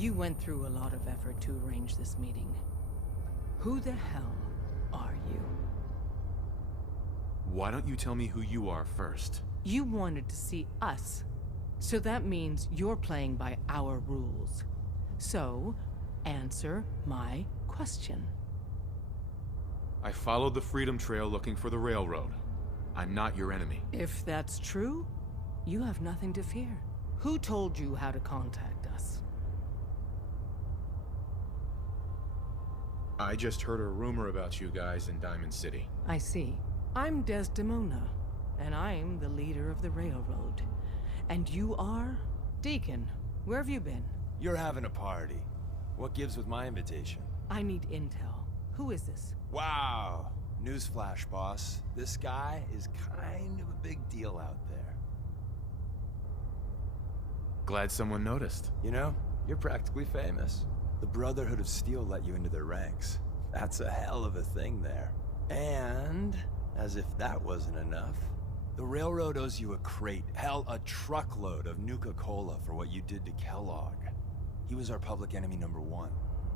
You went through a lot of effort to arrange this meeting. Who the hell are you? Why don't you tell me who you are first? You wanted to see us. So that means you're playing by our rules. So, answer my question. I followed the Freedom Trail looking for the railroad. I'm not your enemy. If that's true, you have nothing to fear. Who told you how to contact us? I just heard a rumor about you guys in Diamond City. I see. I'm Desdemona, and I'm the leader of the railroad. And you are? Deacon, where have you been? You're having a party. What gives with my invitation? I need intel. Who is this? Wow. Newsflash, boss. This guy is kind of a big deal out there. Glad someone noticed. You know, you're practically famous. The Brotherhood of Steel let you into their ranks. That's a hell of a thing there. And, as if that wasn't enough, the railroad owes you a crate, hell, a truckload of Nuka-Cola for what you did to Kellogg. He was our public enemy #1.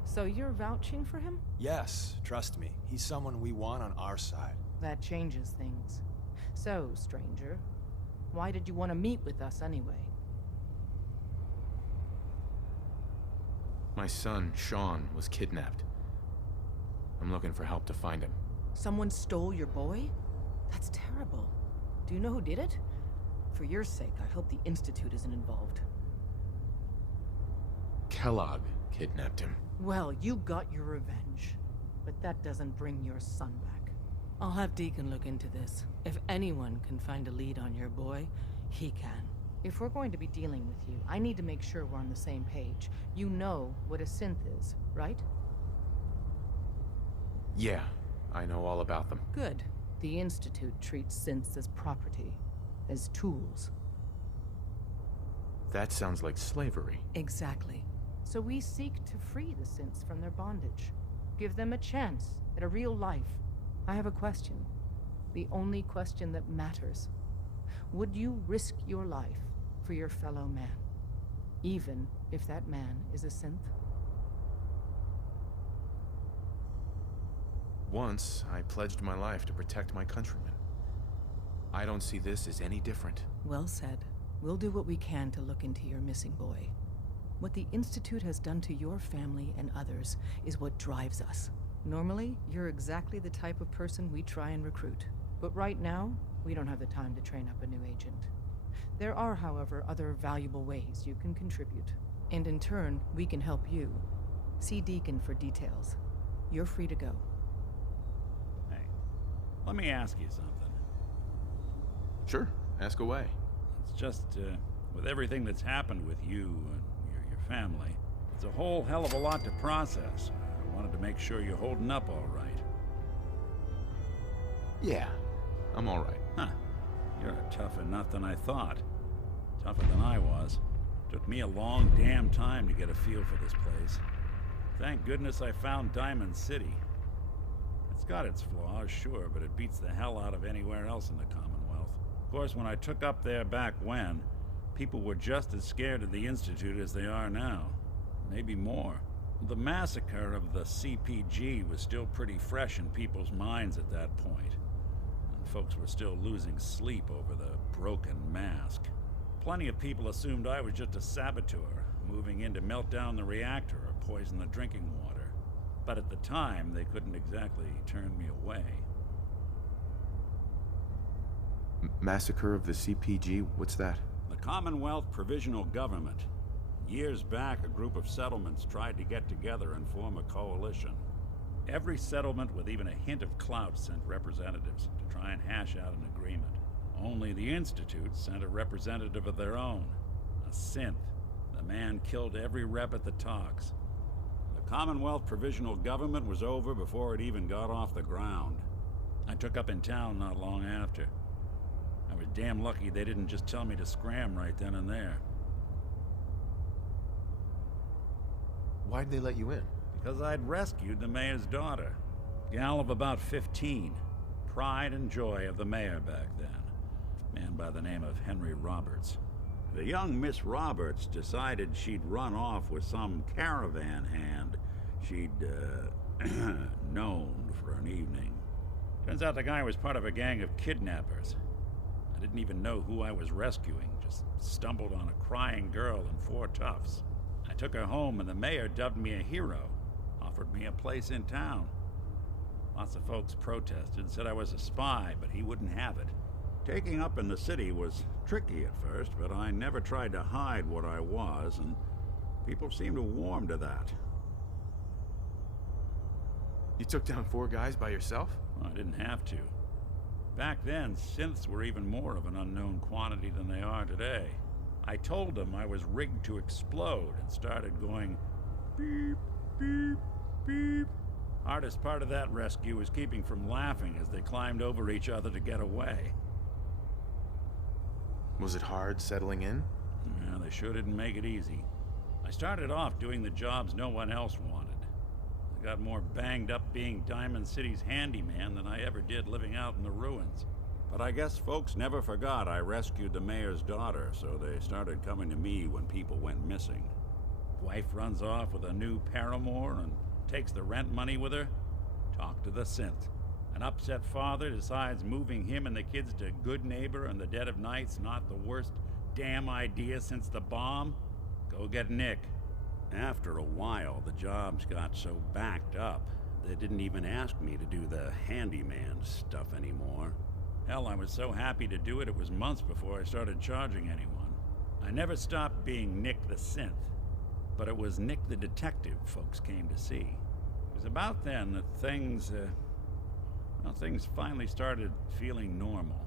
So you're vouching for him? Yes, trust me. He's someone we want on our side. That changes things. So, stranger, why did you want to meet with us anyway? My son, Sean, was kidnapped. I'm looking for help to find him. Someone stole your boy? That's terrible. Do you know who did it? For your sake, I hope the Institute isn't involved. Kellogg kidnapped him. Well, you got your revenge. But that doesn't bring your son back. I'll have Deacon look into this. If anyone can find a lead on your boy, he can. If we're going to be dealing with you, I need to make sure we're on the same page. You know what a synth is, right? Yeah, I know all about them. Good. The Institute treats synths as property, as tools. That sounds like slavery. Exactly. So we seek to free the synths from their bondage. Give them a chance at a real life. I have a question. The only question that matters. Would you risk your life for your fellow man? Even if that man is a synth? Once, I pledged my life to protect my countrymen. I don't see this as any different. Well said. We'll do what we can to look into your missing boy. What the Institute has done to your family and others is what drives us. Normally, you're exactly the type of person we try and recruit. But right now, we don't have the time to train up a new agent. There are, however, other valuable ways you can contribute. And in turn, we can help you. See Deacon for details. You're free to go. Hey, let me ask you something. Sure, ask away. It's just, with everything that's happened with you and your family, it's a whole hell of a lot to process. I wanted to make sure you're holding up all right. Yeah, I'm all right. Huh. You're tougher nut than I thought. Tougher than I was. Took me a long damn time to get a feel for this place. Thank goodness I found Diamond City. It's got its flaws, sure, but it beats the hell out of anywhere else in the Commonwealth. Of course, when I took up there back when, people were just as scared of the Institute as they are now. Maybe more. The massacre of the CPG was still pretty fresh in people's minds at that point. And folks were still losing sleep over the broken mask. Plenty of people assumed I was just a saboteur, moving in to melt down the reactor or poison the drinking water. But at the time, they couldn't exactly turn me away. Massacre of the CPG? What's that? The Commonwealth Provisional Government. Years back, a group of settlements tried to get together and form a coalition. Every settlement with even a hint of clout sent representatives to try and hash out an agreement. Only the Institute sent a representative of their own, a synth. The man killed every rep at the talks. The Commonwealth Provisional Government was over before it even got off the ground. I took up in town not long after. I was damn lucky they didn't just tell me to scram right then and there. Why'd they let you in? Because I'd rescued the mayor's daughter. Gal of about 15. Pride and joy of the mayor back then. Man by the name of Henry Roberts. The young Miss Roberts decided she'd run off with some caravan hand she'd, known for an evening. Turns out the guy was part of a gang of kidnappers. I didn't even know who I was rescuing, just stumbled on a crying girl and 4 toughs. I took her home and the mayor dubbed me a hero, offered me a place in town. Lots of folks protested, said I was a spy, but he wouldn't have it. Taking up in the city was tricky at first, but I never tried to hide what I was, and people seemed to warm to that. You took down 4 guys by yourself? I didn't have to. Back then, synths were even more of an unknown quantity than they are today. I told them I was rigged to explode and started going beep, beep, beep. Hardest part of that rescue was keeping from laughing as they climbed over each other to get away. Was it hard settling in? Yeah, they sure didn't make it easy. I started off doing the jobs no one else wanted. I got more banged up being Diamond City's handyman than I ever did living out in the ruins. But I guess folks never forgot I rescued the mayor's daughter, so they started coming to me when people went missing. Wife runs off with a new paramour and takes the rent money with her. Talk to the synth. An upset father decides moving him and the kids to Good Neighbor in the dead of night's not the worst damn idea since the bomb. Go get Nick. After a while, the jobs got so backed up, they didn't even ask me to do the handyman stuff anymore. Hell, I was so happy to do it, it was months before I started charging anyone. I never stopped being Nick the synth, but it was Nick the detective folks came to see. It was about then that things finally started feeling normal.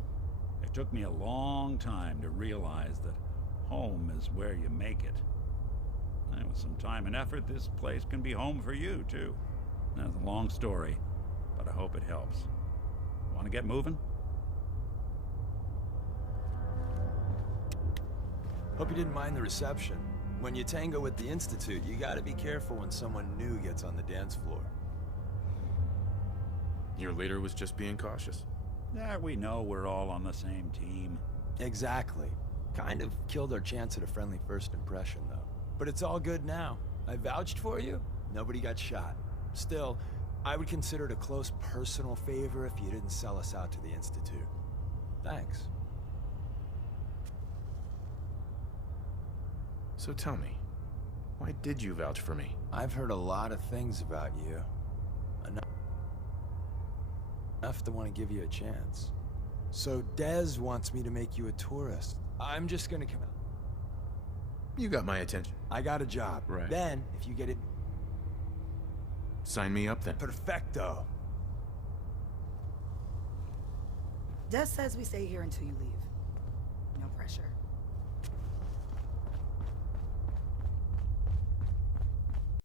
It took me a long time to realize that home is where you make it. And with some time and effort, this place can be home for you, too. That's a long story, but I hope it helps. Want to get moving? Hope you didn't mind the reception. When you tango with the Institute, you gotta be careful when someone new gets on the dance floor. Your leader was just being cautious. Yeah, we know we're all on the same team. Exactly. Kind of killed our chance at a friendly first impression, though. But it's all good now. I vouched for you. Nobody got shot. Still, I would consider it a close personal favor if you didn't sell us out to the Institute. Thanks. So tell me, why did you vouch for me? I've heard a lot of things about you. Enough to want to give you a chance. So Dez wants me to make you a tourist. I'm just gonna come out. You got my attention. I got a job. Right. Then, if you get it... Sign me up then. Perfecto. Dez says we stay here until you leave. No pressure.